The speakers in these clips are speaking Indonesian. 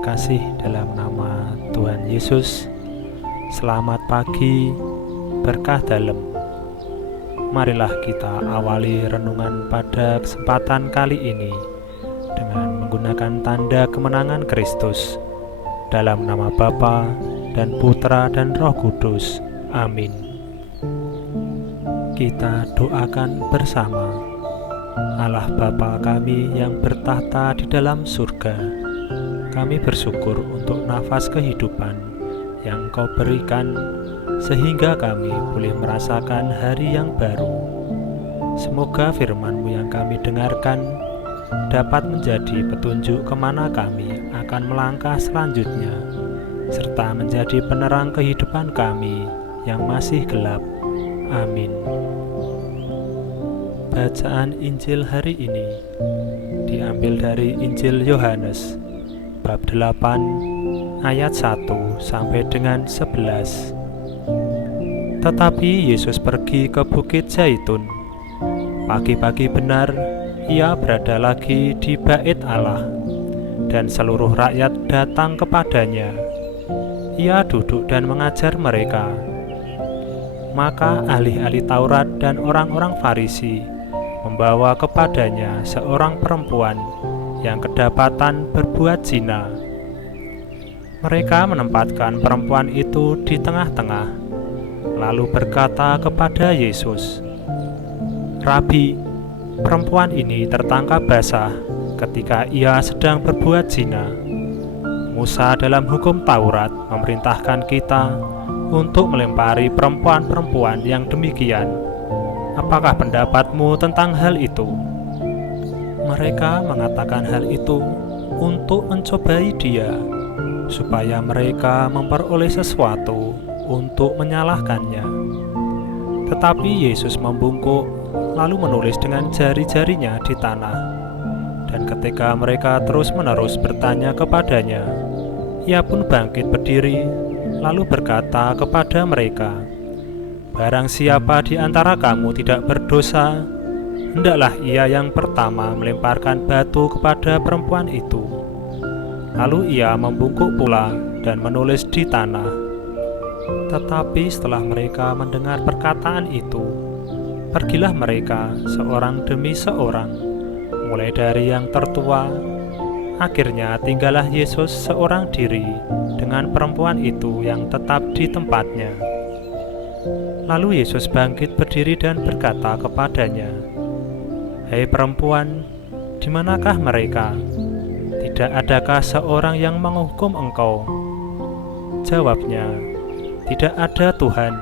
terkasih dalam nama Tuhan Yesus, selamat pagi, berkah dalam. Marilah kita awali renungan pada kesempatan kali ini dengan menggunakan tanda kemenangan Kristus. Dalam nama Bapa dan Putra dan Roh Kudus. Amin. Kita doakan bersama. Allah Bapa kami yang bertahta di dalam surga, kami bersyukur untuk nafas kehidupan yang Kau berikan sehingga kami boleh merasakan hari yang baru. Semoga firman-Mu yang kami dengarkan dapat menjadi petunjuk kemana kami akan melangkah selanjutnya, serta menjadi penerang kehidupan kami yang masih gelap. Amin. Bacaan Injil hari ini diambil dari Injil Yohanes bab 8 ayat 1 sampai dengan 11. Tetapi Yesus pergi ke Bukit Zaitun. Pagi-pagi benar Ia berada lagi di Bait Allah, dan seluruh rakyat datang kepadanya. Ia duduk dan mengajar mereka. Maka ahli-ahli Taurat dan orang-orang Farisi membawa kepadanya seorang perempuan yang kedapatan berbuat zina. Mereka menempatkan perempuan itu di tengah-tengah, lalu berkata kepada Yesus, "Rabi, perempuan ini tertangkap basah ketika ia sedang berbuat zina. Musa dalam hukum Taurat memerintahkan kita untuk melempari perempuan-perempuan yang demikian. Apakah pendapatmu tentang hal itu?" Mereka mengatakan hal itu untuk mencobai Dia, supaya mereka memperoleh sesuatu untuk menyalahkannya. Tetapi Yesus membungkuk, lalu menulis dengan jari-jarinya di tanah. Dan ketika mereka terus-menerus bertanya kepadanya, Ia pun bangkit berdiri, lalu berkata kepada mereka, "Barang siapa di antara kamu tidak berdosa, hendaklah ia yang pertama melemparkan batu kepada perempuan itu." Lalu Ia membungkuk pula dan menulis di tanah. Tetapi setelah mereka mendengar perkataan itu, pergilah mereka seorang demi seorang, mulai dari yang tertua. Akhirnya tinggallah Yesus seorang diri dengan perempuan itu yang tetap di tempatnya. Lalu Yesus bangkit berdiri dan berkata kepadanya, "Hei perempuan, di manakah mereka? Tidak adakah seorang yang menghukum engkau?" Jawabnya, "Tidak ada, Tuhan."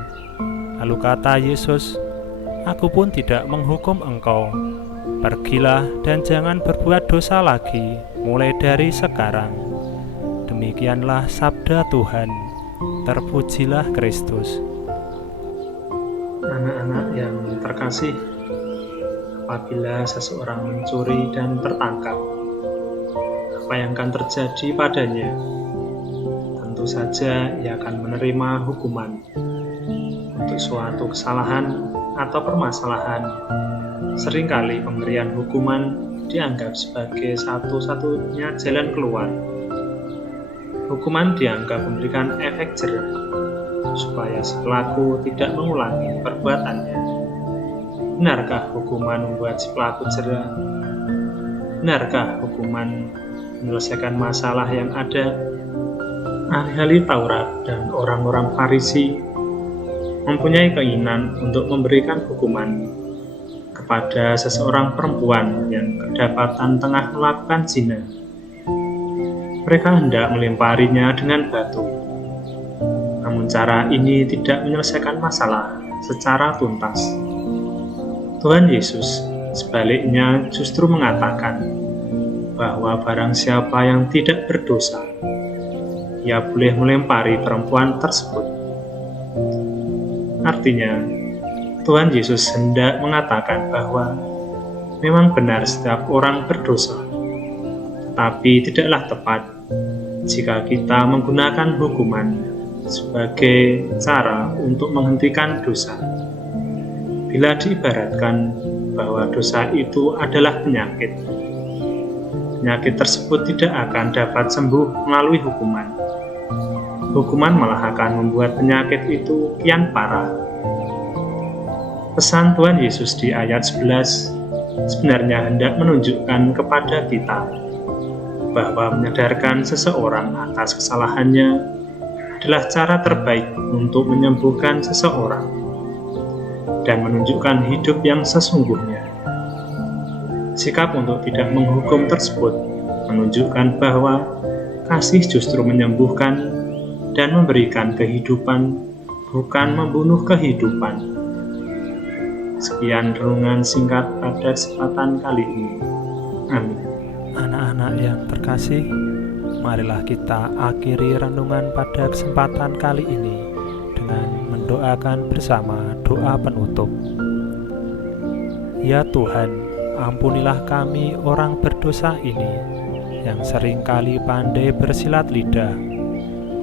Lalu kata Yesus, "Aku pun tidak menghukum engkau. Pergilah dan jangan berbuat dosa lagi mulai dari sekarang." Demikianlah sabda Tuhan. Terpujilah Kristus. Anak-anak yang terkasih, apabila seseorang mencuri dan tertangkap, apa yang akan terjadi padanya? Tentu saja ia akan menerima hukuman. Untuk suatu kesalahan atau permasalahan, seringkali pemberian hukuman dianggap sebagai satu-satunya jalan keluar. Hukuman dianggap memberikan efek jera, supaya si pelaku tidak mengulangi perbuatannya. Benarkah hukuman membuat si pelaku jera? Benarkah hukuman menyelesaikan masalah yang ada? Ahli-ahli Taurat dan orang-orang Farisi mempunyai keinginan untuk memberikan hukuman kepada seseorang perempuan yang kedapatan tengah melakukan zina. Mereka hendak melemparinya dengan batu. Namun cara ini tidak menyelesaikan masalah secara tuntas. Tuhan Yesus sebaliknya justru mengatakan bahwa barang siapa yang tidak berdosa, ia boleh melempari perempuan tersebut. Artinya, Tuhan Yesus hendak mengatakan bahwa memang benar setiap orang berdosa, tetapi tidaklah tepat jika kita menggunakan hukuman sebagai cara untuk menghentikan dosa. Bila diibaratkan bahwa dosa itu adalah penyakit, penyakit tersebut tidak akan dapat sembuh melalui hukuman. Hukuman malah akan membuat penyakit itu kian parah. Pesan Tuhan Yesus di ayat 11 sebenarnya hendak menunjukkan kepada kita bahwa menyadarkan seseorang atas kesalahannya adalah cara terbaik untuk menyembuhkan seseorang dan menunjukkan hidup yang sesungguhnya. Sikap untuk tidak menghukum tersebut menunjukkan bahwa kasih justru menyembuhkan dan memberikan kehidupan, bukan membunuh kehidupan. Sekian renungan singkat pada kesempatan kali ini. Amin. Anak-anak yang terkasih, marilah kita akhiri renungan pada kesempatan kali ini dengan mendoakan bersama doa penutup. Ya Tuhan, ampunilah kami orang berdosa ini yang seringkali pandai bersilat lidah,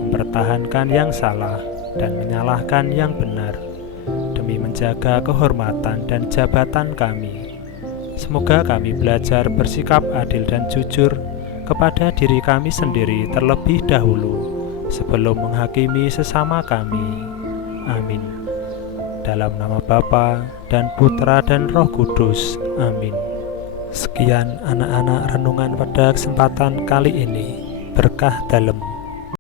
mempertahankan yang salah dan menyalahkan yang benar demi menjaga kehormatan dan jabatan kami. Semoga kami belajar bersikap adil dan jujur kepada diri kami sendiri terlebih dahulu sebelum menghakimi sesama kami. Amin. Dalam nama Bapa dan Putra dan Roh Kudus. Amin. Sekian anak-anak renungan pada kesempatan kali ini. Berkah dalam.